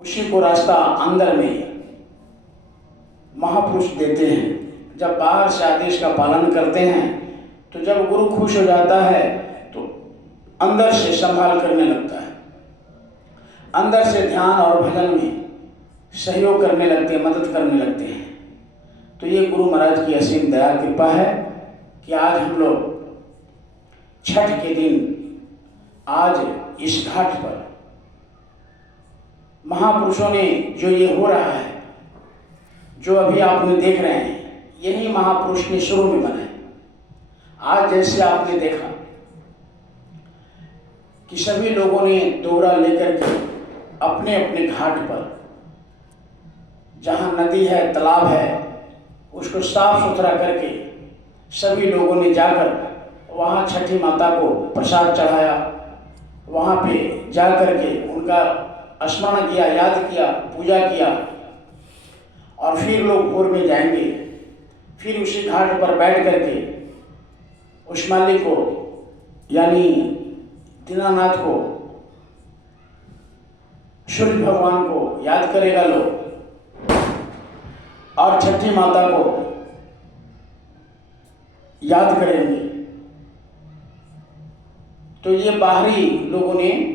उसी को रास्ता अंदर में महापुरुष देते हैं। जब बाहर से आदेश का पालन करते हैं तो जब गुरु खुश हो जाता है तो अंदर से संभाल करने लगता है, अंदर से ध्यान और भजन में सहयोग करने लगते हैं, मदद करने लगते हैं। तो ये गुरु महाराज की असीम दया कृपा है कि आज हम लोग छठ के दिन आज इस घाट पर महापुरुषों ने जो ये हो रहा है, जो अभी आपने देख रहे हैं, यही महापुरुष ने शुरू में बनाए। आज जैसे आपने देखा कि सभी लोगों ने दोहरा लेकर के अपने अपने घाट पर, जहाँ नदी है, तालाब है, उसको साफ सुथरा करके सभी लोगों ने जाकर वहाँ छठी माता को प्रसाद चढ़ाया। वहाँ पे जा करके उनका स्मरण किया, याद किया, पूजा किया। और फिर लोग भोर में जाएंगे, फिर उसी घाट पर बैठ करके उस मालिक को यानी दीनानाथ को, सूर्य भगवान को याद करेगा लोग और छठी माता को याद करेंगे। तो ये बाहरी लोगों ने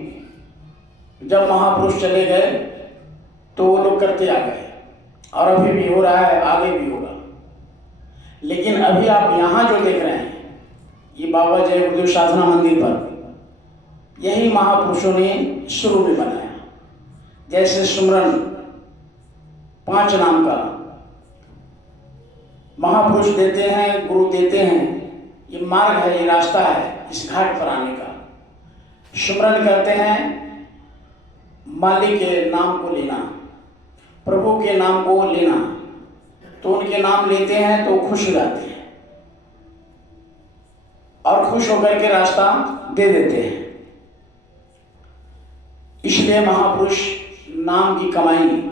जब महापुरुष चले गए तो वो लोग करते आ गए, और अभी भी हो रहा है, आगे भी होगा। लेकिन अभी आप यहाँ जो देख रहे हैं, ये बाबा जय गुरुदेव साधना मंदिर पर यही महापुरुषों ने शुरू में बनाया। जैसे सुमरन 5 नाम का महापुरुष देते हैं, गुरु देते हैं, ये मार्ग है, ये रास्ता है इस घाट पर आने का। सुमरन करते हैं, मालिक के नाम को लेना, प्रभु के नाम को लेना, तो उनके नाम लेते हैं तो खुश हो जाते हैं और खुश होकर के रास्ता दे देते हैं। इसलिए महापुरुष नाम की कमाई,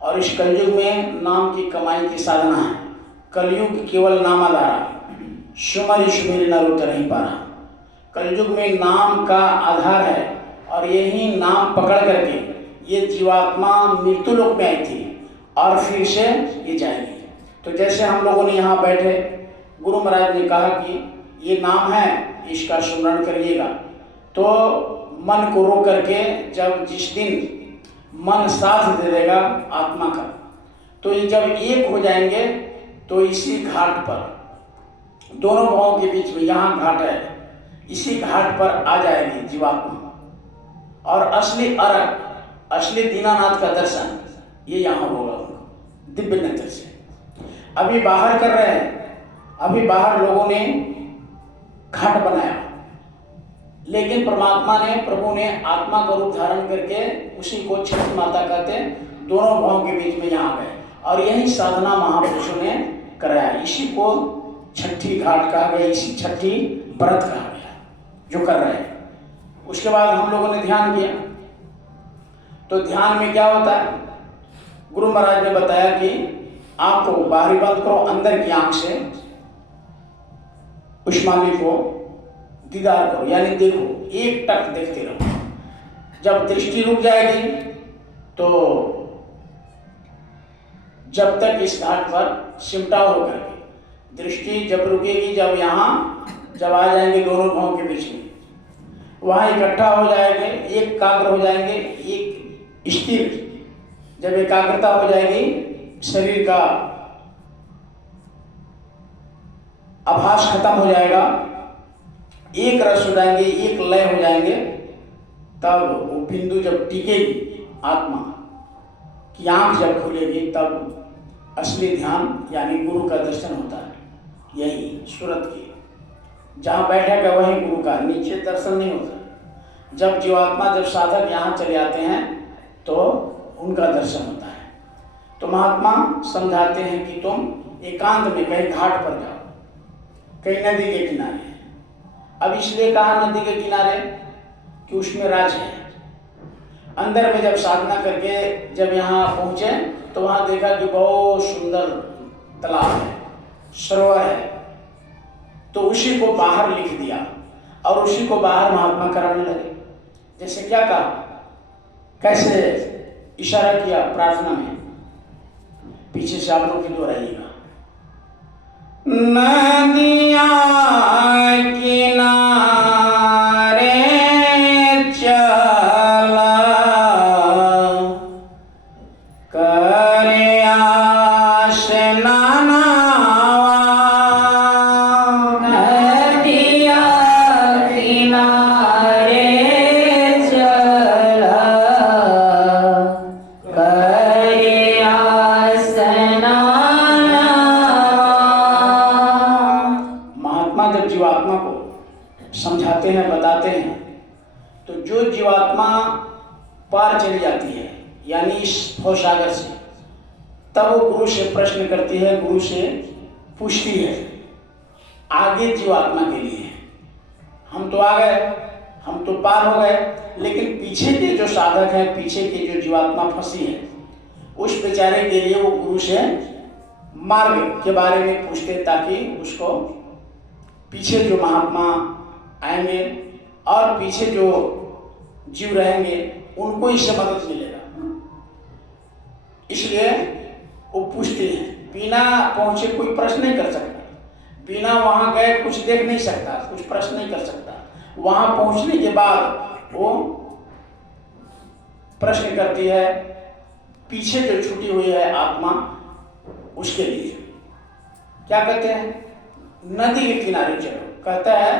और इस कलयुग में नाम की कमाई की साधना है। कलयुग केवल नामाधारा, सुमरि सुमिरि नर उतर नहीं पारा। कलयुग में नाम का आधार है, और यही नाम पकड़ करके ये जीवात्मा मृत्यु लोक में आई थी और फिर से ये जाएगी। तो जैसे हम लोगों ने यहाँ बैठे, गुरु महाराज ने कहा कि ये नाम है, इसका स्मरण करिएगा। तो मन को रोक करके जब जिस दिन मन साथ दे देगा आत्मा का, तो ये जब एक हो जाएंगे तो इसी घाट पर, दोनों भावों के बीच में यहाँ घाट है, इसी घाट पर आ जाएगी जीवात्मा, और असली अर्घ, असली दीनानाथ का दर्शन ये यहाँ होगा दिव्य नेत्र से। अभी बाहर कर रहे हैं, अभी बाहर लोगों ने घाट बनाया, लेकिन परमात्मा ने, प्रभु ने आत्मा का रूप धारण करके उसी को छठी माता कहते, दोनों भावों के बीच में यहाँ गए, और यही साधना महापुरुषों ने कराया। इसी को छठी घाट कहा गया, इसी छठी व्रत कहा गया जो कर रहे हैं। उसके बाद हम लोगों ने ध्यान किया, तो ध्यान में क्या होता है, गुरु महाराज ने बताया कि आंख को बाहरी बंद करो, अंदर की आंख से उस मालिक को दीदार करो, यानी देखो, एक टक देखते रहो। जब दृष्टि रुक जाएगी तो जब तक इस घाट पर सिमटाव होकर के दृष्टि जब रुकेगी, जब आ जाएंगे दोनों भावों के बीच में, वहाँ इकट्ठा हो जाएंगे, एक काग्र हो जाएंगे, एक स्थिर। जब एकाग्रता हो जाएगी, शरीर का आभास खत्म हो जाएगा, एक रस हो जाएंगे, एक लय हो जाएंगे, तब वो बिंदु जब टिकेगी आत्मा की आंख जब खुलेगी, तब असली ध्यान यानी गुरु का दर्शन होता है। यही सूरत की जहाँ बैठक है वहीं गुरु का, नीचे दर्शन नहीं होता। जब जीवात्मा, जब साधक यहाँ चले आते हैं तो उनका दर्शन होता है। तो महात्मा समझाते हैं कि तुम एकांत में कहीं घाट पर जाओ, कहीं नदी के किनारे। अब इसलिए कहा नदी के किनारे कि उसमें राज है। अंदर में जब साधना करके जब यहाँ पहुँचे तो वहाँ देखा कि बहुत सुंदर तालाब है, सरोवर है, तो उसी को बाहर लिख दिया और उसी को बाहर महात्मा कराने लगे। जैसे क्या कहा, कैसे इशारा किया प्रार्थना में, पीछे से आप लोग भी दोहराइएगा। नदिया किनारे चला करे आशनावा, नदिया किनारे चला करे आसनावा। महात्मा जब जीवात्मा को समझाते हैं, बताते हैं, तो जो जीवात्मा पार चली जाती है यानी इस भवसागर से, तब वो गुरु से प्रश्न करती है, गुरु से पूछती है आगे जीवात्मा के लिए। हम तो आ गए, हम तो पार हो गए, लेकिन पीछे के जो साधक हैं, पीछे के जो जीवात्मा फंसी है, उस बेचारे के लिए वो गुरु से मार्ग के बारे में पूछते, ताकि उसको पीछे जो महात्मा आएंगे और पीछे जो जीव रहेंगे उनको इससे मदद मिलेगा। इसलिए वो पूछते हैं, बिना पहुंचे कोई प्रश्न नहीं कर सकता, बिना वहां गए कुछ देख नहीं सकता, कुछ प्रश्न नहीं कर सकता। वहां पहुंचने के बाद वो प्रश्न करती है पीछे जो छूटी हुई है आत्मा, उसके लिए क्या कहते हैं, नदी के किनारे चलो। कहता है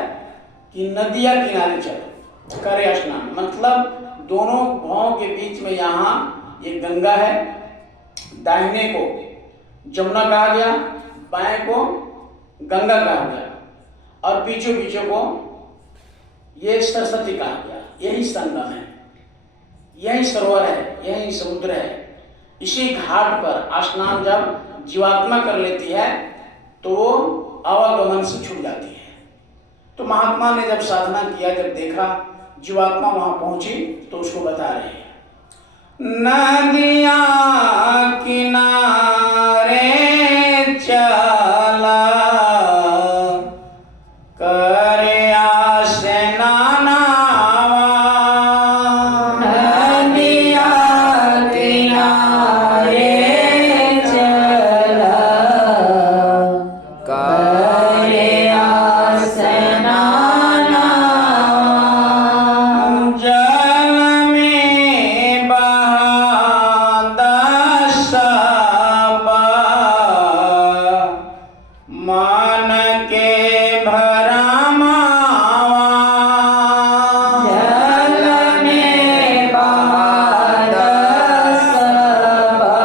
कि नदिया किनारे चलो करे स्नान, मतलब दोनों भावों के बीच में यहाँ एक गंगा है, दाहिने को जमुना कहा गया, बाएं को गंगा कहा गया, और बीचों बीचों को ये सरस्वती कहा गया। यही संगम है, यही सरोवर है, यही समुद्र है। इसी घाट पर स्नान जब जीवात्मा कर लेती है तो वो आवागमन से छूट जाती है। तो महात्मा ने जब साधना किया, जब देखा जीवात्मा वहां पहुंची, तो उसको बता रहे हैं नदिया किनारे चला करे आसनावा, नदिया किनारे चला करे आसनावा। जल में बहादा सबा मन के भरमावा, जल में बहादा सबा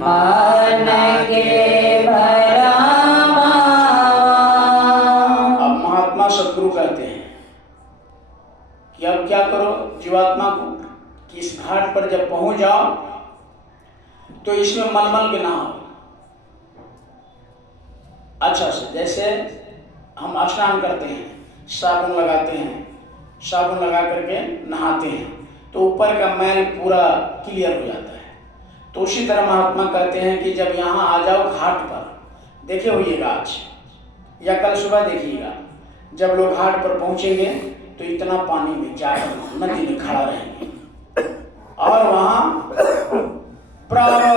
मन के भरमावा। अब महात्मा सदगुरु कहते हैं कि अब क्या करो जीवात्मा को, कि इस घाट पर जब पहुंच जाओ तो इसमें मलमल के नहाओ अच्छा से। जैसे हम स्नान करते हैं, साबुन लगाते हैं, साबुन लगा करके नहाते हैं, तो ऊपर का मैल पूरा क्लियर हो जाता है। तो उसी तरह महात्मा कहते हैं कि जब यहाँ आ जाओ घाट पर, देखे होइएगा आज या कल सुबह देखिएगा, जब लोग घाट पर पहुंचेंगे तो इतना पानी में जाकर नदी में खड़ा रहेंगे, और वहाँ बराबर,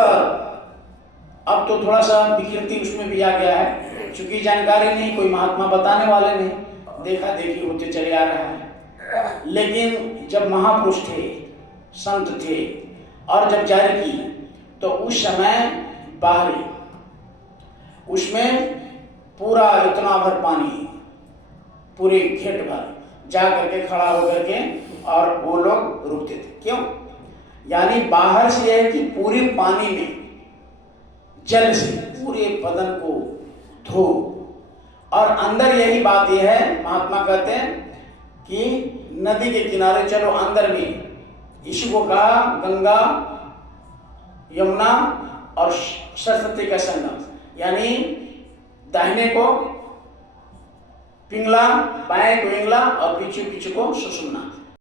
अब तो थोड़ा सा विकृति उसमें भी आ गया है, चूंकि जानकारी नहीं, कोई महात्मा बताने वाले नहीं, देखा देखी होते चले आ रहा है। लेकिन जब महापुरुष थे, संत थे, और जब जारी की, तो उस समय बाहरी उसमें पूरा इतना भर पानी, पूरे घेट भर जा करके खड़ा होकर के, और वो लोग रुकते थे। क्यों? यानी बाहर से यह है कि पूरे पानी में जल से पूरे बदन को धो, और अंदर यही बात यह है, महात्मा कहते हैं कि नदी के किनारे चलो, अंदर में यीशु को कहा गंगा, यमुना और सरस्वती का संगम, यानी दाहिने को पिंगला, बाएं को इंगला और पीछे पीछे को सुषुम्ना।